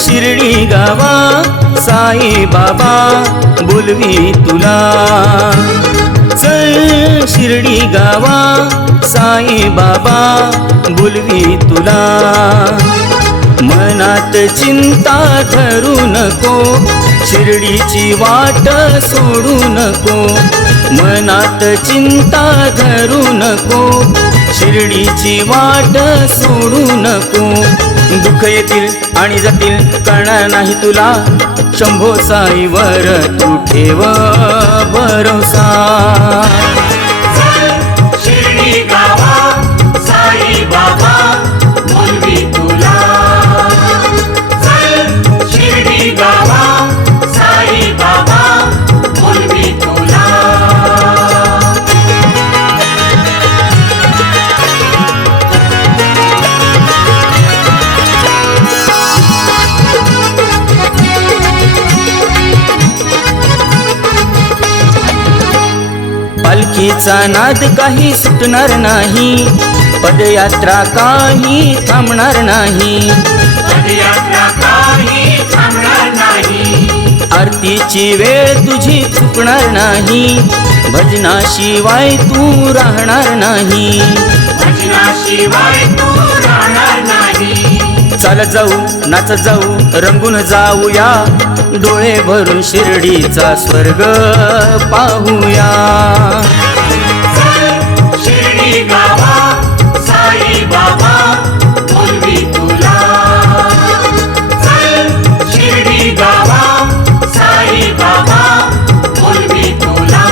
शिर्डी गावा साई बाबा बोलवी तुला. चल शिर्डी गावा साई बाबा बोलवी तुला. मनात चिंता धरू नको, शिर्डीची वाट सोडू नको. मनात चिंता धरू नको, शिर्डीची वाट सोडू नको. दुःख येतील आणि जातील कळणार नाही तुला, शंभो साईवर तू ठेव भरोसा. शिर्डी गावा साई बाबा बोलवी तुला. शिर्डी गावा साई बाबा बोलवी तुला. पालखीचा नाद काही सुटणार नाही, पदयात्रा काही थांबणार नाही. पदयात्रा काही थांबणार नाही. आरतीची वेळ तुझी चुकणार नाही, भजनाशिवाय तू राहणार नाही. भजनाशिवाय तू राहणार नाही. चालत जाऊ नाचत जाऊ रंगून जाऊया, डोळे भरून शिर्डीचा स्वर्ग पाहूया. शिर्डी गावा साई बाबा बोलवी तुला. शिर्डी गावा साई बाबा बोलवी तुला.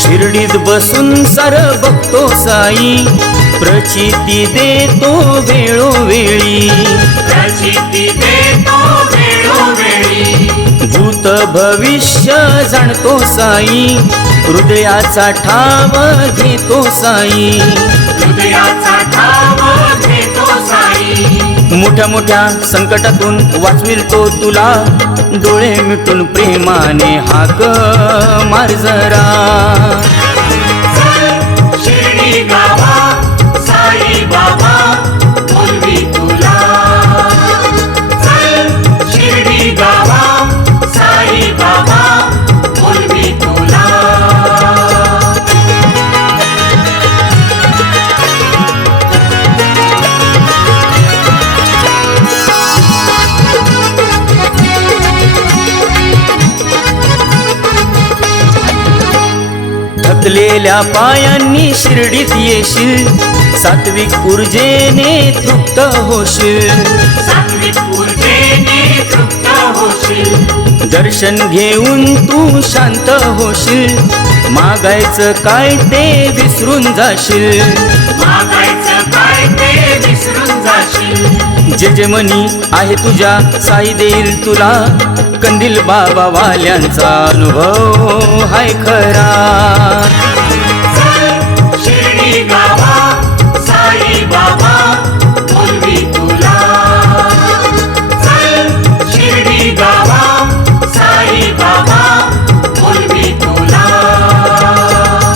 शिर्डीत बसून सार बघतो साई, प्रचिती देतो वेळोवेळी. प्रचिती देतो वेळोवेळी. भूत भविष्य जाणतो साई, हृदयाचा ठाव घेतो साई. हृदयाचा ठाव घेतो साई. मोठ्या मोठ्या संकटातून वाचविल तो तुला, डोळे मिटून प्रेमाने हाक मार जरा. शिर्डी गावा साई बाबा बोलवी तुला. शिर्डी गावा साई बाबा बोलवी तुला. थकलेल्या पायांनी शिर्डीत येशील, सात्विक ऊर्जेने तृप्त होशील. सात्विक ऊर्जेने तृप्त होशील. दर्शन घेऊन तू शांत होशील, मागायचं काय ते विसरून जाशील. मागायचं काय ते विसरून जाशील. जे जे मनी आहे तुझ्या साई देईल तुला, कंदील बाबा वाल्यांचा अनुभव हाय खरा. शिर्डी गावा साई बाबा बोलवी तुला. शिर्डी गावा साई बाबा बोलवी तुला.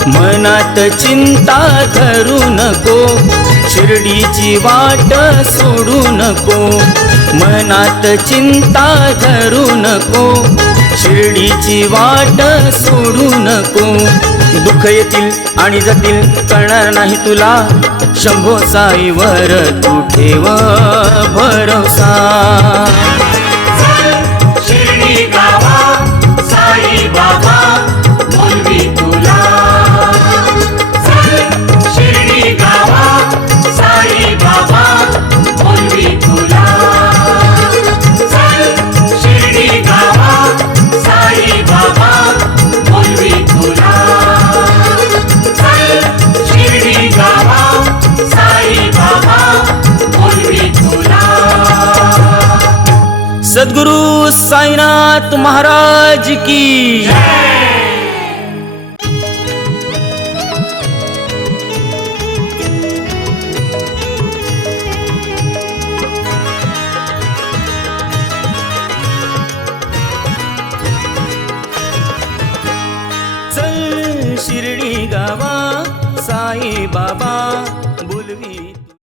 मनात चिंता धरू नको, शिर्डीची वाट सोडू नको. मनात चिंता धरू नको, शिर्डीची वाट सोडू नको. दुःख येतील आणि जातील कळणार नाही तुला, शंभो साईवर तू ठेव भरोसा. शिर्डी गावा साई बाबा बोलवी तुला. शिर्डी गावा साई बाबा बोलवी तुला. शिर्डी गावा साई बाबा बोलवी तुला. शिर्डी गावा साई बाबा बोलवी तुला. सद्गुरु साईनाथ महाराज की. शिर्डी गावा साई बाबा बोलवी